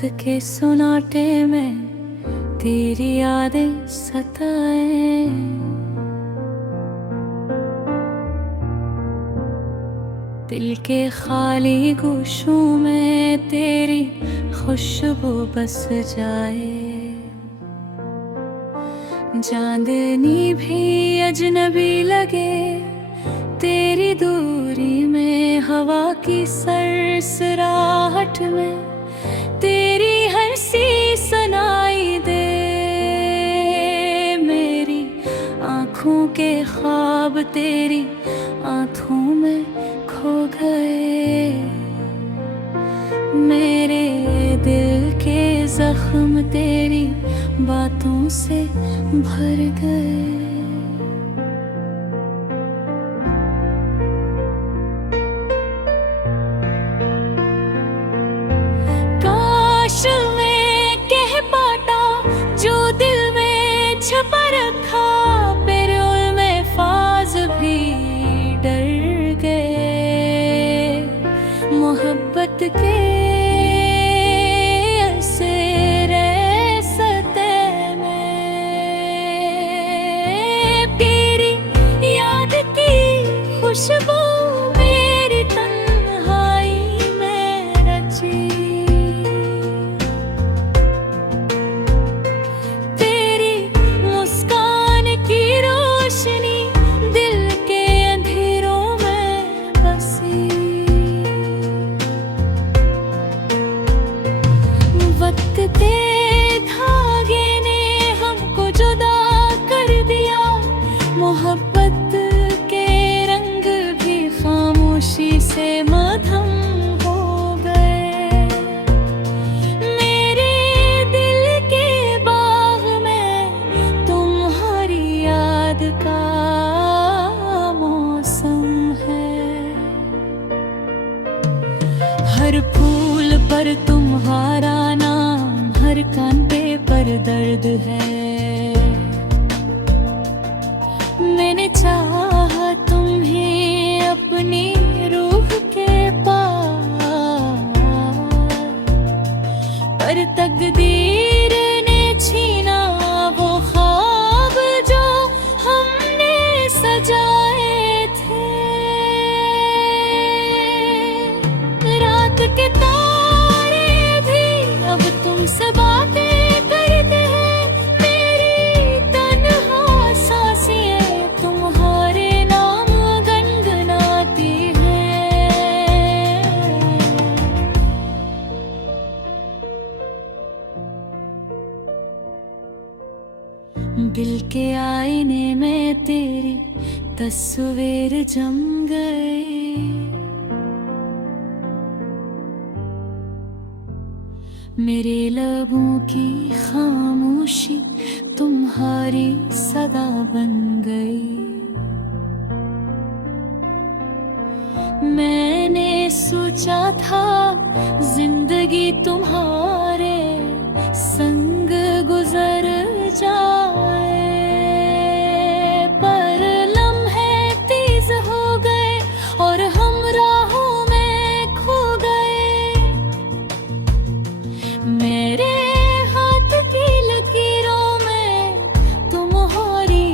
के सुनाटे में तेरी यादें सताए। दिल के खाली गोशों में तेरी खुशबू बस जाए। चांदनी भी अजनबी लगे तेरी दूरी में। हवा की सरसराहट में तेरी हर सी सुनाई दे। मेरी आँखों के ख्वाब तेरी आँखों में खो गए। मेरे दिल के जख्म तेरी बातों से भर गए। काश मैं कह पाता जो दिल में छुपा रखा, फिर उनमें फाज भी डर गए। मोहब्बत के खुशबू मेरी तन्हाई में रची। तेरी मुस्कान की रोशनी दिल के अंधेरों में बसी। वक्त के धागे ने हमको जुदा कर दिया। मोहब्बत से मधम हो गए। मेरे दिल के बाग में तुम्हारी याद का मौसम है। हर फूल पर तुम्हारा नाम, हर कांटे पर दर्द है। मैंने चाहा तुम्हें अपनी पर तकदीर ने छीना वो ख्वाब जो हमने सजाए थे। रात के तारे भी अब तुमसे बातें करते हैं। मेरी तन्हा सांसें तुम्हारे नाम गुनगुनाती हैं। दिल के आईने में तेरी तस्वीर जम गई। मेरे लबों की खामोशी तुम्हारी सदा बन गई। मैंने सोचा था जिंदगी तुम्हारे संग गुजर जाए, पर लम्हे तेज हो गए और हम राहों में खो गए। मेरे हाथ की लकीरों में तुम्हारी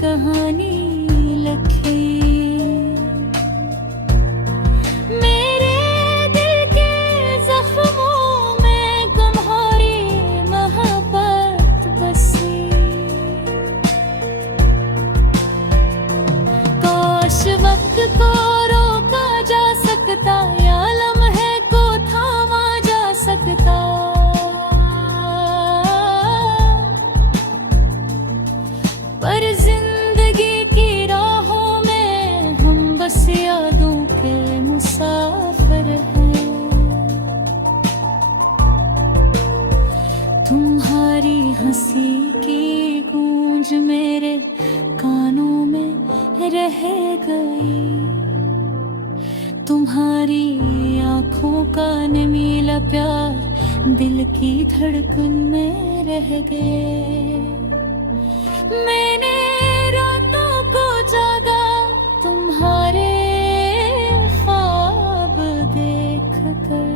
कहानी लिखी। मेरे दिल के जख्मों में तुम्हारी मोहब्बत बसी। काश वक्त को रोका जा सकता या लम्हे को थामा जा सकता। पर जिंदगी की राहों में हम बस यादों के मुसाफिर हैं। तुम्हारी हंसी की गूंज मेरे कानों में रह गई। तुम्हारी आँखों का नीला प्यार दिल की धड़कन में रह गए। मैंने रातों को जागा तुम्हारे ख्वाब देख कर।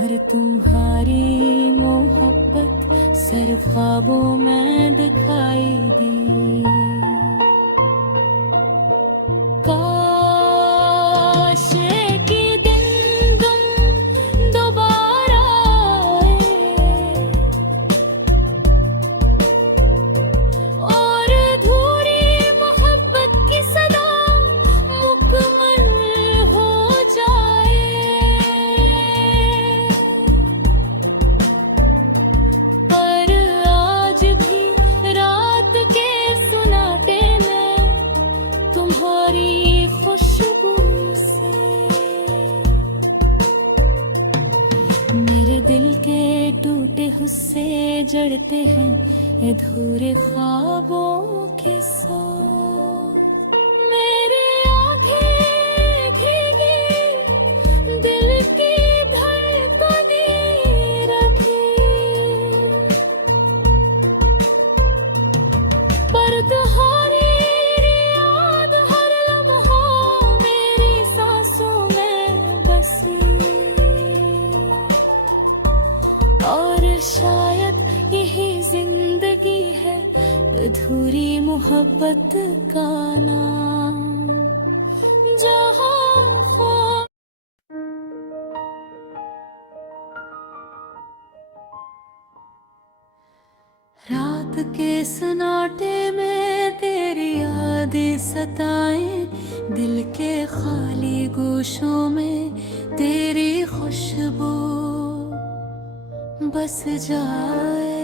और तुम्हारी मोहब्बत सिर्फ ख्वाबों में दिखाई दी। काश कि दिन तुम दोबारा आए और अधूरी मोहब्बत की सदा मुकम्मल हो जाए। पर आज भी रात के सुनाटे में तुम्हारी खुशबू से मेरे दिल के टूटे हुस्से जड़ते हैं अधूरे ख्वाबों के साथ। मेरे आंखें भीगी दिल की धड़कनें रखी, पर तुम्हारी याद हर लम्हा मेरी सांसों में बसी। और शायद यही जिंदगी है, अधूरी मोहब्बत का नाम, जहाँ ख्वाब रात के सन्नाटे में तेरी यादें सताएं, दिल के खाली गोशों में तेरी खुशबू बस जाए।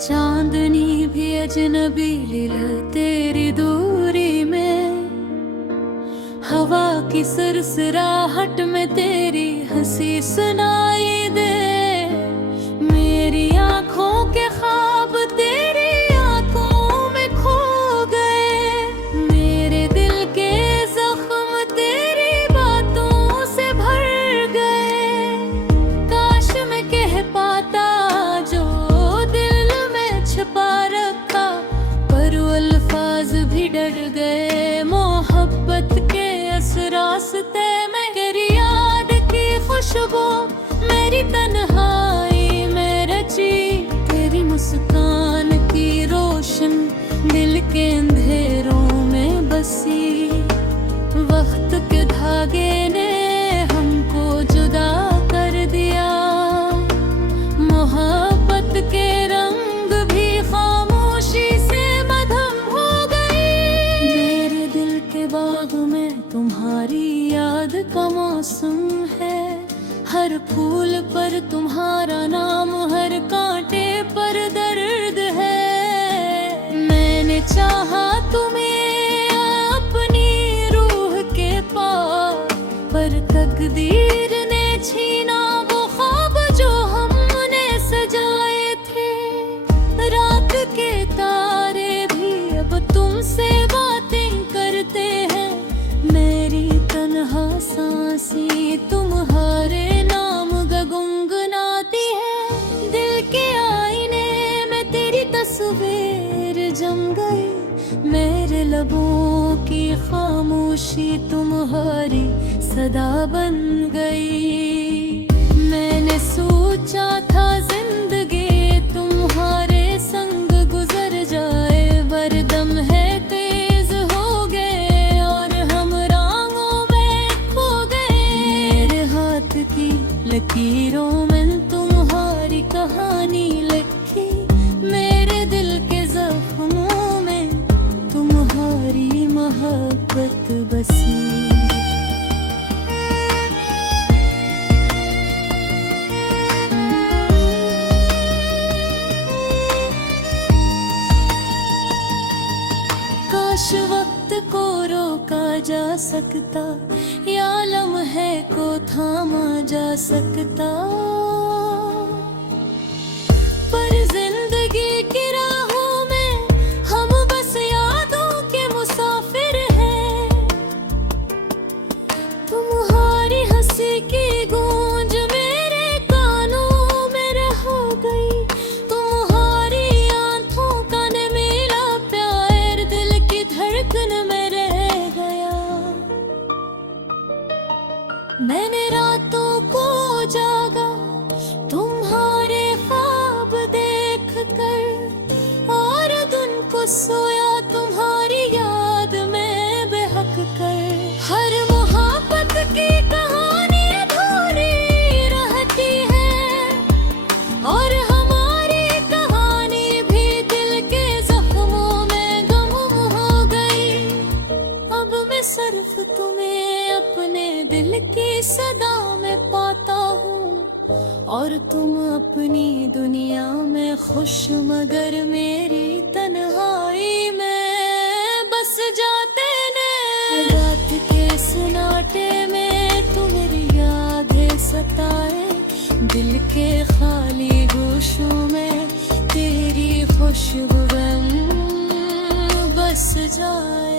चांदनी भी अजनबी तेरी दूरी में, हवा की सरसराहट में तेरी हंसी सुनाई दे। मेरी आंखों के ख्वाब तेरी आंखों में खो गए, मेरे दिल के जख्म तेरी बातों से भर गए। काश मैं कह पाता जो दिल में छुपा रखा, पर वो अल्फाज भी डर गए। मोहब्बत के रास्ते में तेरी याद की खुशबू मेरी तन्हाई में रची, तेरी मुस्कान की रोशन दिल के अंधेरों में बसी। वक्त के धागे ने हमको जुदा कर दिया, मोहब्बत के रंग भी खामोशी से मधम हो गए। मेरे दिल के बाग में तुम्हारी याद का मौसम है, हर फूल पर तुम्हारा नाम, हर कांटे पर दर्द है। मैंने चाहा तुम्हें अपनी रूह के पास, पर तकदीर ने छीना वो ख्वाब जो हमने सजाए थे। रात के तारे भी अब तुमसे बातें करते हैं, मेरी तन्हा सांसें तुम्हारे नाम गुनगुनाती है। दिल के आईने में तेरी तस्वीर जम गई, मेरे लबों की खामोशी तुम्हारी सदा बन गई। मैंने सोचा था जिंदगी तुम्हारे संग गुजर जाए, वरदम है तेज हो गए और हम राहों में खो गए। मेरे हाथ की लकीरों में तुम्हारी कहानी लिखी, मेरे दिल के जख्मों में तुम्हारी मोहब्बत बसी। काश वक्त को रोका जा सकता, या लम्हे को थामा जा सकता, पर जिंदगी की राहों में हम बस यादों के मुसाफिर हैं। तुम्हारी हंसी की गूंज मेरे कानों में रह गई, तुम्हारी आंखों का न मिला प्यार दिल की धड़कन में रह गया। सिर्फ तुम्हें अपने दिल की सदा में पाता हूँ, और तुम अपनी दुनिया में खुश मगर मेरी तन्हाई में बस जाते ने। रात के सन्नाटे में तू मेरी यादें सताए, दिल के खाली गोशों में तेरी खुशबू बस जाए।